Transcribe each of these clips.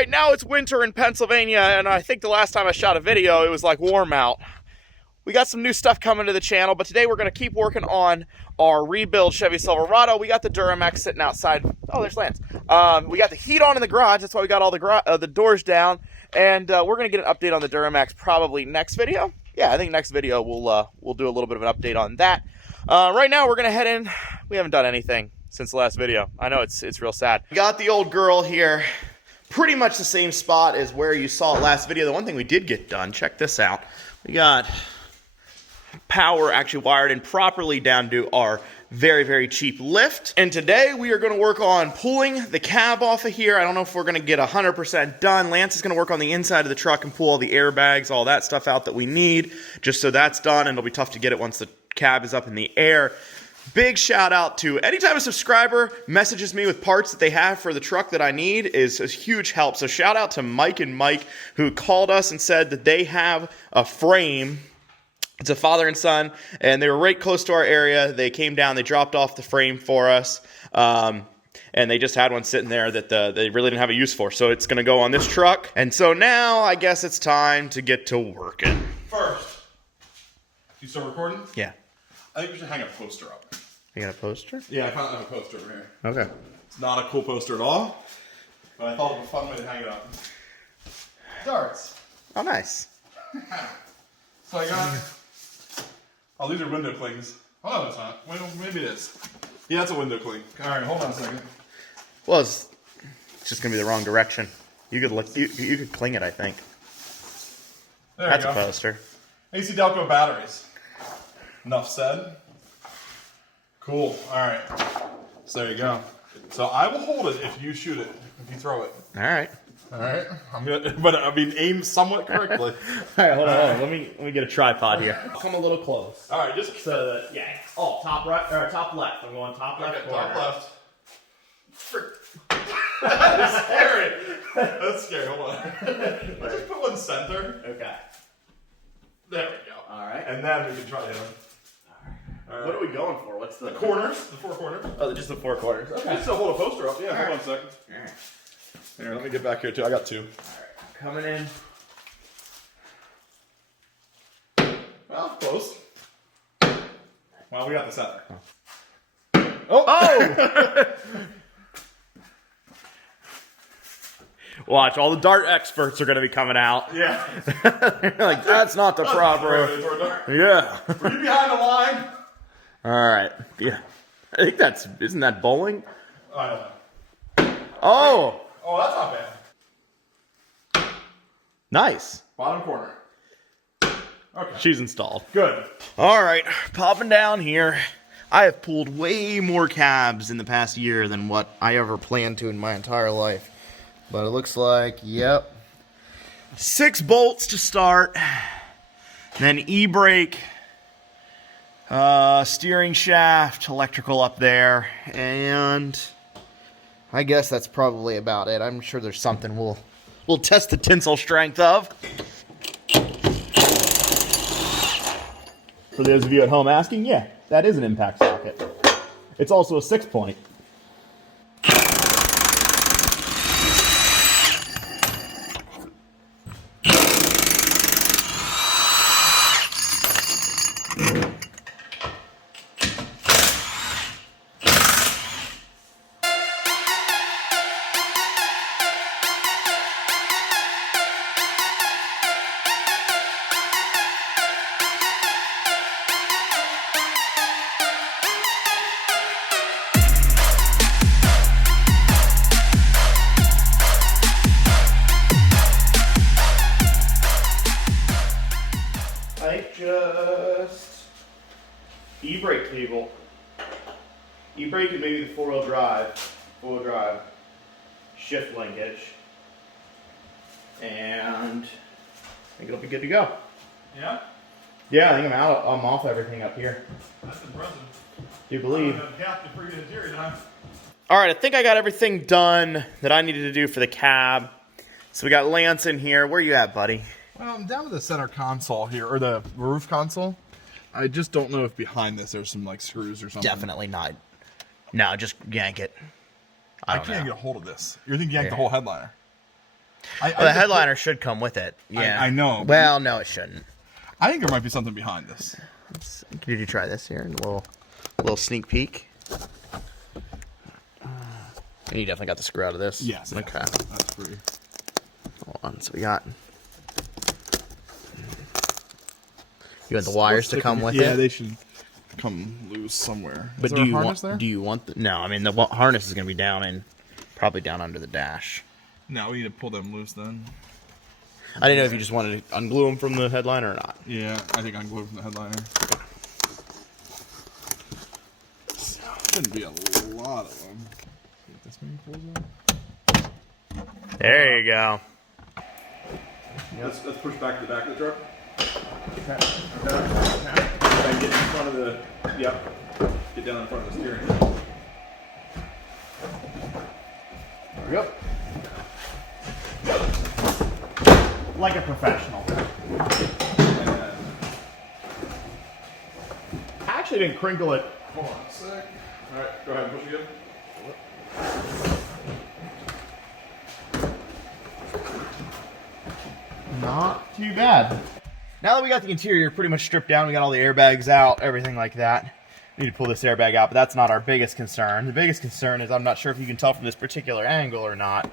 right, now it's winter in Pennsylvania, and I think the last time I shot a video, it was like warm out. We got some new stuff coming to the channel, but today we're going to keep working on our rebuild Chevy Silverado. We got the Duramax sitting outside. Oh, there's Lance. We got the heat on in the garage. That's why we got all the doors down. And we're going to get an update on the Duramax probably next video. Yeah, I think next video we'll do a little bit of an update on that. Right now we're going to head in. We haven't done anything since the last video. I know it's real sad. We got the old girl here. Pretty much the same spot as where you saw it last video. The one thing we did get done, check this out. We got power actually wired in properly down to our very, very cheap lift. And today we are going to work on pulling the cab off of here. I don't know if we're going to get 100% done. Lance is going to work on the inside of the truck and pull all the airbags, all that stuff out that we need, just so that's done, and it'll be tough to get it once the cab is up in the air. Big shout out to anytime a subscriber messages me with parts that they have for the truck that I need is a huge help. So shout out to Mike and Mike who called us and said that they have a frame. It's a father and son, and they were right close to our area. They came down, they dropped off the frame for us, and they just had one sitting there that they really didn't have a use for. So it's going to go on this truck. And so now I guess it's time to get to working. First, you still recording? Yeah. I think we should hang a poster up. You got a poster? Yeah, I found I have a poster over here. Okay. It's not a cool poster at all, but I thought it was a fun way to hang it up. Darts. Oh, nice. So I got... Oh, these are window clings. Oh, no, it's not. Well, maybe it is. Yeah, it's a window cling. All right, hold on a second. Well, it's just gonna be the wrong direction. You could look. You could cling it, I think. There That's you a go. poster. AC Delco batteries. Enough said. Cool. All right. So there you go. So I will hold it if you shoot it. If you throw it. All right. All right. I'm gonna, but I mean, aim somewhat correctly. All right, hold on. Let me get a tripod here. Come a little close. All right, just So that, yeah. Oh, top right or top left. I'm going top left. okay, corner. top left. That's scary. That's scary. Hold on. Let's just put one center. Okay. There we go. All right. And then we can try it. All right. What are we going for? What's the Corners? The four corners. Oh, just the four corners. You Okay. can still hold a poster up. Yeah, hold on a second. All right. Here, let me get back here too. I got two. Coming in. Well, close. Well, we got the center. Oh! Watch, all the dart experts are going to be coming out. Yeah. They're like, that's not the proper. Yeah. Were you behind the line? All right. Yeah. I think isn't that bowling? I don't know. Oh! Oh, that's not bad. Nice. Bottom corner. Okay. She's installed. Good. All right, popping down here. I have pulled way more cabs in the past year than what I ever planned to in my entire life. But it looks like, yep. 6 bolts to start. Then e-brake. Steering shaft, electrical up there. And I guess that's probably about it. I'm sure there's something we'll test the tensile strength of. For those of you at home asking, yeah, that is an impact socket. It's also a 6-point. Just e-brake cable, e-brake and maybe the four-wheel drive, shift linkage, and I think it'll be good to go. Yeah? Yeah, I think I'm off everything up here. That's impressive. Do you believe? Half the free interior now. All right, I think I got everything done that I needed to do for the cab. So we got Lance in here. Where you at, buddy? I'm down with the center console here, or the roof console. I just don't know if behind this there's some like screws or something. Definitely not. No, just yank it. I can't get a hold of this. You think you yank the whole headliner? Well, the headliner should come with it. Yeah, I know. Well, no, it shouldn't. I think there might be something behind this. Could you try this here? A little sneak peek. And you definitely got the screw out of this. Yes. Okay. That's free. Hold on. So we got. You want the wires to come with it? Yeah, they should come loose somewhere. But Is there a harness there? Do you want the? No, I mean the harness is going to be probably down under the dash. No, we need to pull them loose then. I didn't know if you just wanted to unglue them from the headliner or not. Yeah, I think I'm glued from the headliner. Shouldn't be a lot of them. This many pulls out. There you go. Let's push back to the back of the truck. Okay. And get in front of the. Yep. Get down in front of the steering wheel. Yep. Like a professional. I actually didn't crinkle it. Hold on a sec. Alright, go ahead and push again. Not too bad. Now that we got the interior pretty much stripped down, we got all the airbags out, everything like that. We need to pull this airbag out, but that's not our biggest concern. The biggest concern is, I'm not sure if you can tell from this particular angle or not,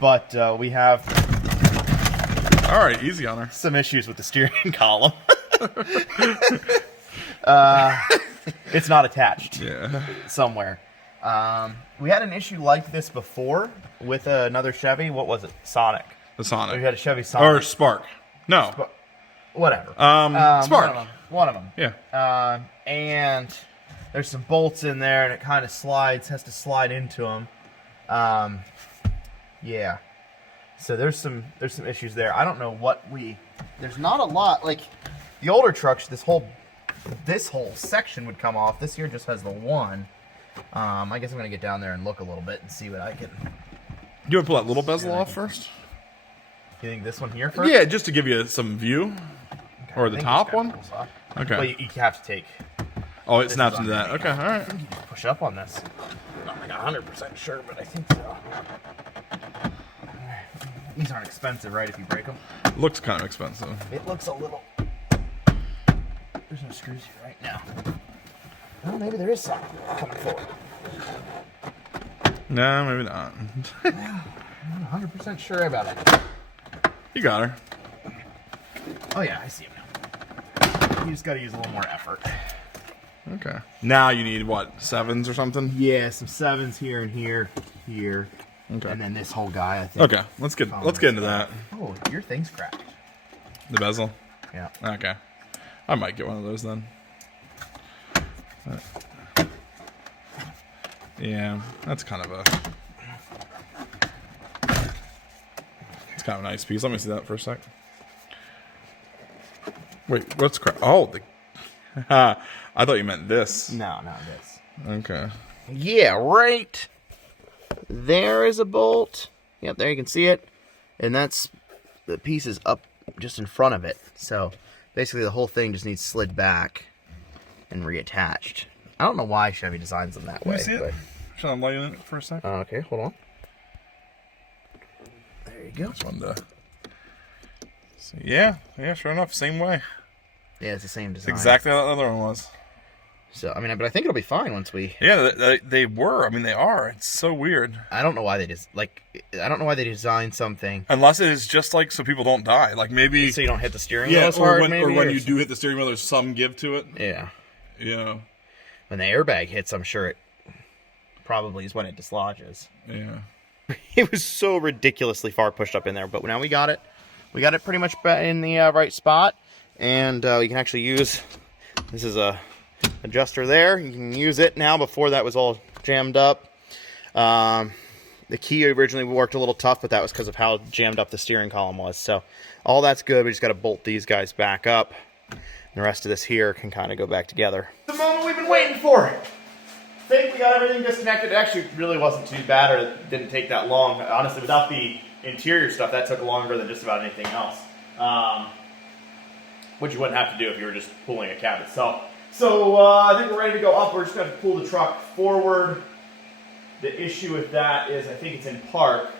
but we have Alright, easy on her. some issues with the steering column. It's not attached. Yeah. Somewhere. We had an issue like this before with another Chevy. What was it? Sonic. The Sonic. We had a Chevy Sonic. Or Spark. No. Whatever. Spark. One of them. Yeah. And there's some bolts in there, and it kind of has to slide into them. Yeah. So there's some issues there. I don't know what there's not a lot. Like the older trucks, this whole section would come off. This here just has the one. I guess I'm gonna get down there and look a little bit and see what I can. You want to pull that little bezel off first? You think this one here first? Yeah, just to give you some view. Okay, Or the top one? Okay. But you have to take. Oh, it snaps into that. Okay, alright. You just push up on this. I'm not like 100% sure, but I think so. These aren't expensive, right? If you break them, Looks kind of expensive. it looks a little. There's no screws here right now. Well, maybe there is something coming forward. No, maybe not. I'm 100% sure about it. You got her. Oh yeah, I see him now. You just got to use a little more effort. Okay. Now you need what, 7s or something? Yeah, some 7s here and here. Okay. And then this whole guy, I think. Okay, let's get into that. Oh, your thing's cracked. The bezel. Yeah. Okay. I might get one of those then. Yeah, that's kind of a. It's kind of a nice piece. Let me see that for a sec. Wait, what's crack? Oh, the. I thought you meant this. No, this. Okay. Yeah, right. There is a bolt. Yep, there you can see it. And that's the piece is up just in front of it. So basically the whole thing just needs slid back and reattached. I don't know why Chevy designs them that way. See it? Should I lay in it for a sec? Okay, hold on. There you go. Just wanted to see. Yeah, sure enough, same way. Yeah, it's the same design. Exactly how the other one was. So, I mean, but I think it'll be fine once we... Yeah, they were. I mean, they are. It's so weird. I don't know why they just, I don't know why they designed something. Unless it is just like so people don't die. Like maybe... So you don't hit the steering wheel as hard, maybe? Or when you do hit the steering wheel, there's some give to it. Yeah. Yeah. When the airbag hits, I'm sure it probably is when it dislodges. Yeah. It was so ridiculously far pushed up in there, but now we got it. We got it pretty much in the right spot, and we can actually use... This is a adjuster there. You can use it now. Before that was all jammed up. The key originally worked a little tough, but that was because of how jammed up the steering column was. So all that's good. We just got to bolt these guys back up. The rest of this here can kind of go back together. The moment we've been waiting for. I think we got everything disconnected. It actually really wasn't too bad, or it didn't take that long. Honestly, without the interior stuff, that took longer than just about anything else. Which you wouldn't have to do if you were just pulling a cab itself. So I think we're ready to go up. We're just going to pull the truck forward. The issue with that is I think it's in park.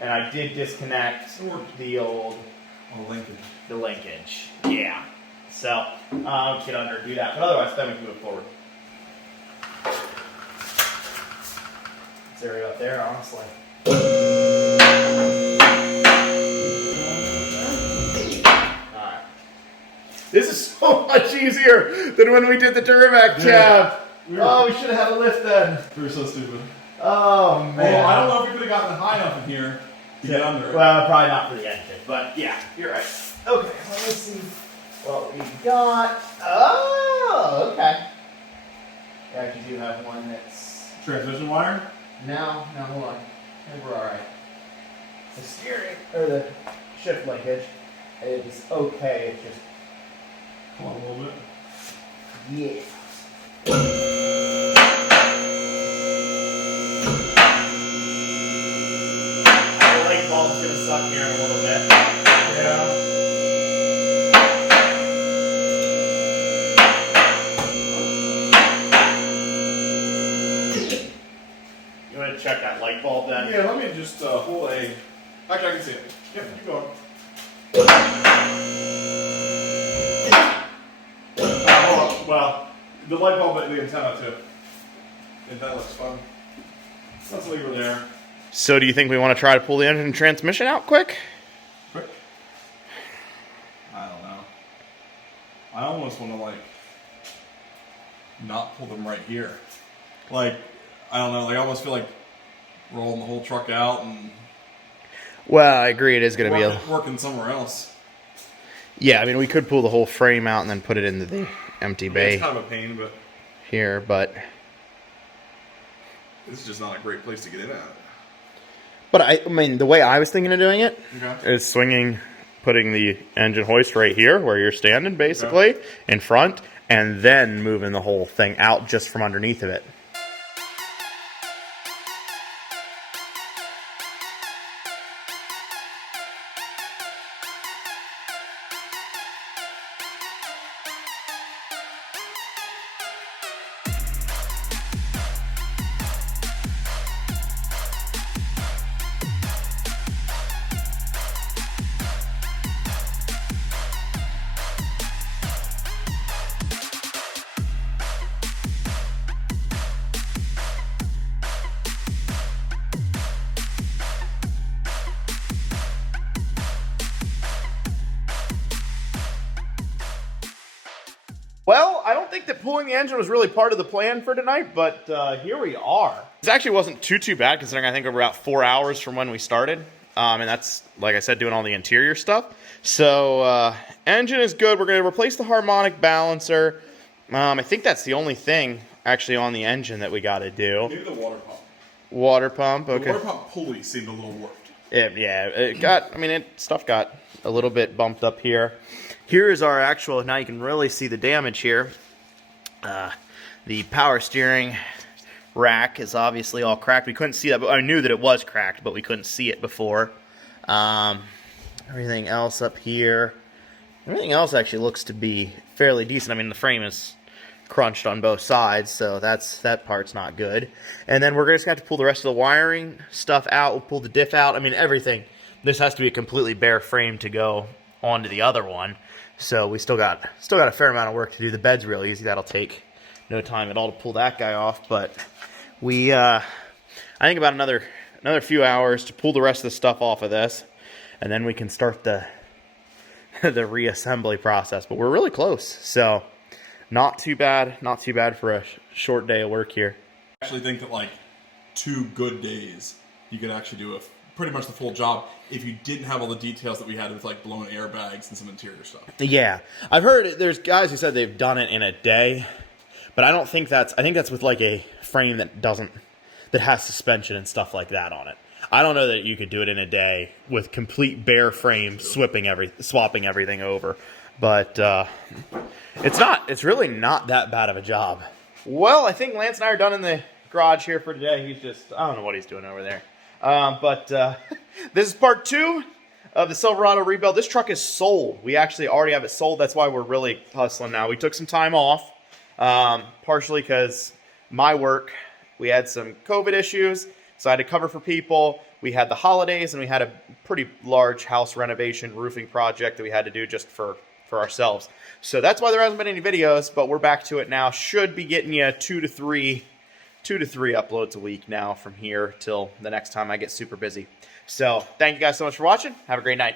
And I did disconnect the old... The linkage. The linkage. Yeah. So, I'll get under and do that. But otherwise, then we can move forward. This area up there, honestly. Alright. This is so much easier than when we did the Duramax cab. Oh, we should have had a lift then. We were so stupid. Oh, man. Well, I don't know if we could have gotten high enough in here to get under it. Well, probably not for the engine, but yeah, you're right. Okay, let me see what we got. Oh, okay. We actually do have one that's... Transmission wire? No, hold on. I think we're alright. The steering, or the shift linkage, is okay, it's just... Come on a little bit. Yeah. The light bulb's gonna suck here in a little bit. Yeah. You want to check that light bulb then? Yeah, let me just hold a... Actually, I can see it. Yeah, keep going. Hold on. Well, the light bulb and the antenna too. If that looks fun. Let's leave her there. So do you think we want to try to pull the engine and transmission out quick? Quick? I don't know. I almost want to, like, not pull them right here. Like, I don't know, like, I almost feel like rolling the whole truck out and... Well, I agree, it is going to be working somewhere else. Yeah, I mean, we could pull the whole frame out and then put it into the empty bay. It's kind of a pain, but... Here, but... This is just not a great place to get in at. But I mean, the way I was thinking of doing it is Okay. putting the engine hoist right here where you're standing, basically, in front, and then moving the whole thing out just from underneath of it. Well, I don't think that pulling the engine was really part of the plan for tonight, but here we are. This actually wasn't too bad, considering I think we're about 4 hours from when we started. And that's, like I said, doing all the interior stuff. So, engine is good. We're going to replace the harmonic balancer. I think that's the only thing, actually, on the engine that we got to do. Maybe the water pump. Water pump, okay. The water pump pulley seemed a little warped. Yeah, it got, I mean, stuff got a little bit bumped up here. Here is our actual, now you can really see the damage here. The power steering rack is obviously all cracked. We couldn't see that, but I knew that it was cracked, but we couldn't see it before. Everything else up here, everything else actually looks to be fairly decent. I mean, the frame is crunched on both sides, so that part's not good. And then we're just going to have to pull the rest of the wiring stuff out. We'll pull the diff out. I mean, everything. This has to be a completely bare frame to go onto the other one. So we still got a fair amount of work to do. The bed's real easy. That'll take no time at all to pull that guy off. But we, I think about another few hours to pull the rest of the stuff off of this, and then we can start the reassembly process. But we're really close. So not too bad for a short day of work here. I actually think that like 2 good days, you could actually do pretty much the full job if you didn't have all the details that we had with like blown airbags and some interior stuff. Yeah, I've heard there's guys who said they've done it in a day, but I think that's with like a frame that has suspension and stuff like that on it. I don't know that you could do it in a day with complete bare frame, swapping everything over. But it's really not that bad of a job. Well, I think Lance and I are done in the garage here for today. He's just, I don't know what he's doing over there. But this is part 2 of the Silverado rebuild. This truck is sold. We actually already have it sold. That's why we're really hustling now. We took some time off, partially because my work, we had some COVID issues. So I had to cover for people. We had the holidays, and we had a pretty large house renovation roofing project that we had to do just for ourselves. So that's why there hasn't been any videos, but we're back to it now. Should be getting you two to three uploads a week now from here till the next time I get super busy. So thank you guys so much for watching. Have a great night.